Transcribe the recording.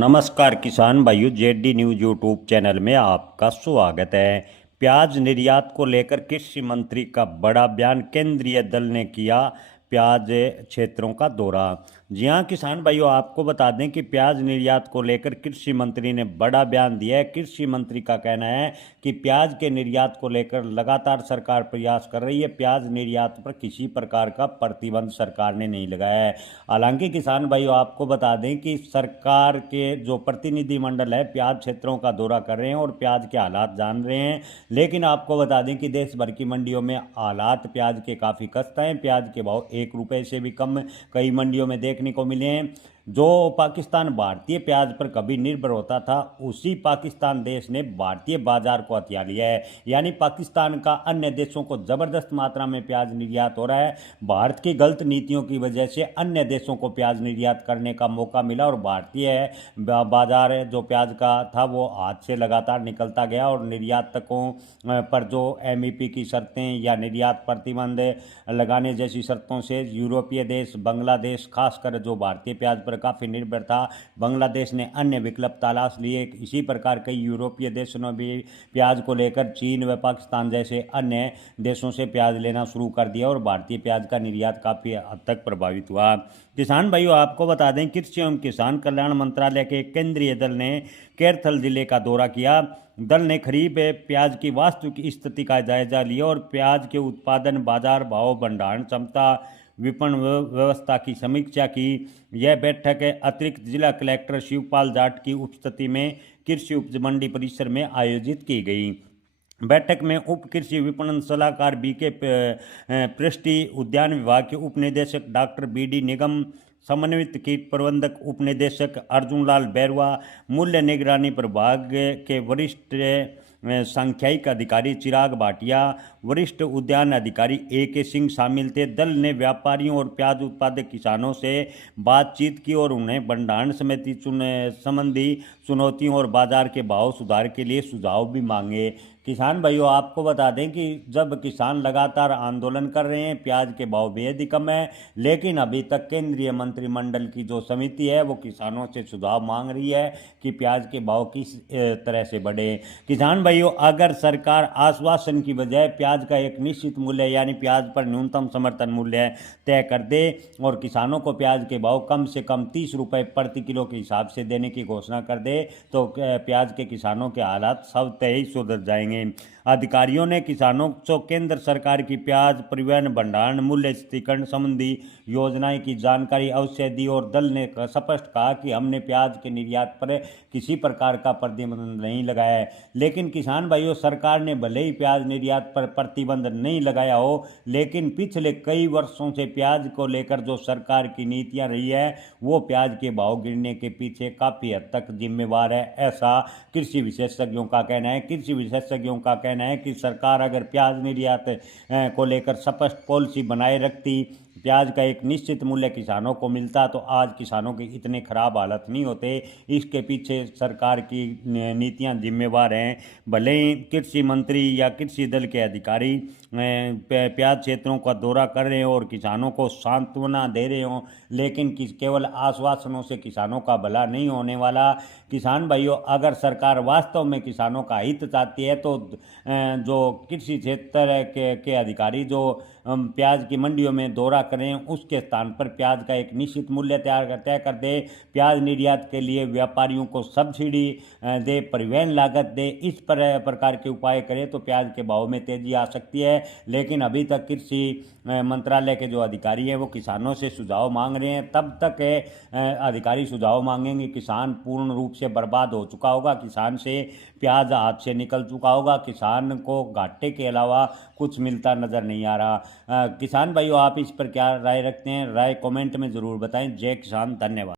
नमस्कार किसान भाइयों, जेडी न्यूज यूट्यूब चैनल में आपका स्वागत है। प्याज निर्यात को लेकर कृषि मंत्री का बड़ा बयान, केंद्रीय दल ने किया प्याज क्षेत्रों का दौरा। जी हां किसान भाइयों, आपको बता दें कि प्याज निर्यात को लेकर कृषि मंत्री ने बड़ा बयान दिया है। कृषि मंत्री का कहना है कि प्याज के निर्यात को लेकर लगातार सरकार प्रयास कर रही है। प्याज निर्यात पर किसी प्रकार का प्रतिबंध सरकार ने नहीं लगाया है। हालांकि किसान भाइयों, आपको बता दें कि सरकार के जो प्रतिनिधिमंडल है प्याज क्षेत्रों का दौरा कर रहे हैं और प्याज के हालात जान रहे हैं। लेकिन आपको बता दें कि देश भर की मंडियों में हालात प्याज के काफ़ी खस्ता हैं। प्याज के भाव 1 रुपये से भी कम कई मंडियों में देखने को मिले हैं। जो पाकिस्तान भारतीय प्याज पर कभी निर्भर होता था, उसी पाकिस्तान देश ने भारतीय बाजार को हथिया लिया है। यानी पाकिस्तान का अन्य देशों को ज़बरदस्त मात्रा में प्याज निर्यात हो रहा है। भारत की गलत नीतियों की वजह से अन्य देशों को प्याज निर्यात करने का मौका मिला और भारतीय बाजार जो प्याज का था वो हाथ से लगातार निकलता गया और निर्यातकों पर जो एमईपी की शर्तें या निर्यात प्रतिबंध लगाने जैसी शर्तों से यूरोपीय देश, बांग्लादेश, खासकर जो भारतीय प्याज पर काफ़ी निर्भर था, बांग्लादेश ने अन्य विकल्प तलाश लिए। इसी प्रकार कई यूरोपीय देशों ने भी प्याज को लेकर चीन व पाकिस्तान जैसे अन्य देशों से प्याज लेना शुरू कर दिया और भारतीय प्याज का निर्यात काफ़ी हद तक प्रभावित हुआ। किसान भाइयों, आपको बता दें कृषि एवं किसान कल्याण मंत्रालय के केंद्रीय दल ने कैरथल जिले का दौरा किया। दल ने खरीफ प्याज की वास्तविक स्थिति का जायजा लिया और प्याज के उत्पादन, बाजार भाव, भंडारण क्षमता, विपणन व्यवस्था की समीक्षा की। यह बैठक अतिरिक्त जिला कलेक्टर शिवपाल जाट की उपस्थिति में कृषि उपज मंडी परिसर में आयोजित की गई। बैठक में उप कृषि विपणन सलाहकार बीके पृष्टि, उद्यान विभाग के उप निदेशक डॉक्टर बीडी निगम, समन्वित कीट प्रबंधक उप निदेशक अर्जुन लाल बैरवा, मूल्य निगरानी प्रभाग के वरिष्ठ सांख्यिकी अधिकारी चिराग भाटिया, वरिष्ठ उद्यान अधिकारी AK सिंह शामिल थे। दल ने व्यापारियों और प्याज उत्पादक किसानों से बातचीत की और उन्हें भंडारण समिति संबंधी चुनौतियों और बाजार के भाव सुधार के लिए सुझाव भी मांगे। किसान भाइयों, आपको बता दें कि जब किसान लगातार आंदोलन कर रहे हैं, प्याज के भाव बेहद ही कम है, लेकिन अभी तक केंद्रीय मंत्रिमंडल की जो समिति है वो किसानों से सुझाव मांग रही है कि प्याज के भाव किस तरह से बढ़े। किसान भाइयों, अगर सरकार आश्वासन की बजाय प्याज का एक निश्चित मूल्य यानी प्याज पर न्यूनतम समर्थन मूल्य तय कर दे और किसानों को प्याज के भाव कम से कम 30 रुपये प्रति किलो के हिसाब से देने की घोषणा कर दे तो प्याज के किसानों के हालात सब तय ही सुधर जाएंगे। अधिकारियों ने किसानों को केंद्र सरकार की प्याज परिवहन, भंडारण, मूल्य स्थिरीकरण संबंधी योजनाएं की जानकारी अवश्य दी और दल ने स्पष्ट कहा कि हमने प्याज के निर्यात पर किसी प्रकार का प्रतिबंध नहीं लगाया है। लेकिन किसान भाइयों, सरकार ने भले ही प्याज निर्यात पर प्रतिबंध नहीं लगाया हो, लेकिन पिछले कई वर्षों से प्याज को लेकर जो सरकार की नीतियां रही है वो प्याज के भाव गिरने के पीछे काफ़ी हद तक जिम्मेवार है, ऐसा कृषि विशेषज्ञों का कहना है। कृषि विशेषज्ञों का कहना है कि सरकार अगर प्याज निर्यात को लेकर स्पष्ट पॉलिसी बनाए रखती, प्याज का एक निश्चित मूल्य किसानों को मिलता, तो आज किसानों के इतने खराब हालत नहीं होते। इसके पीछे सरकार की नीतियां जिम्मेवार हैं। भले ही कृषि मंत्री या कृषि दल के अधिकारी प्याज क्षेत्रों का दौरा कर रहे हो और किसानों को सांत्वना दे रहे हो, लेकिन केवल आश्वासनों से किसानों का भला नहीं होने वाला। किसान भाइयों, अगर सरकार वास्तव में किसानों का हित चाहती है तो जो कृषि क्षेत्र के अधिकारी जो प्याज की मंडियों में दौरा करें, उसके स्थान पर प्याज का एक निश्चित मूल्य तय कर दे, प्याज निर्यात के लिए व्यापारियों को सब्सिडी दे, परिवहन लागत दे, इस प्रकार के उपाय करें तो प्याज के भाव में तेजी आ सकती है। लेकिन अभी तक कृषि मंत्रालय के जो अधिकारी हैं वो किसानों से सुझाव मांग रहे हैं। तब तक अधिकारी सुझाव मांगेंगे, किसान पूर्ण रूप से बर्बाद हो चुका होगा, किसान से प्याज हाथ से निकल चुका होगा, किसान को घाटे के अलावा कुछ मिलता नज़र नहीं आ रहा। किसान भाइयों, आप इस पर क्या राय रखते हैं? राय कमेंट में ज़रूर बताएं। जय किसान, धन्यवाद।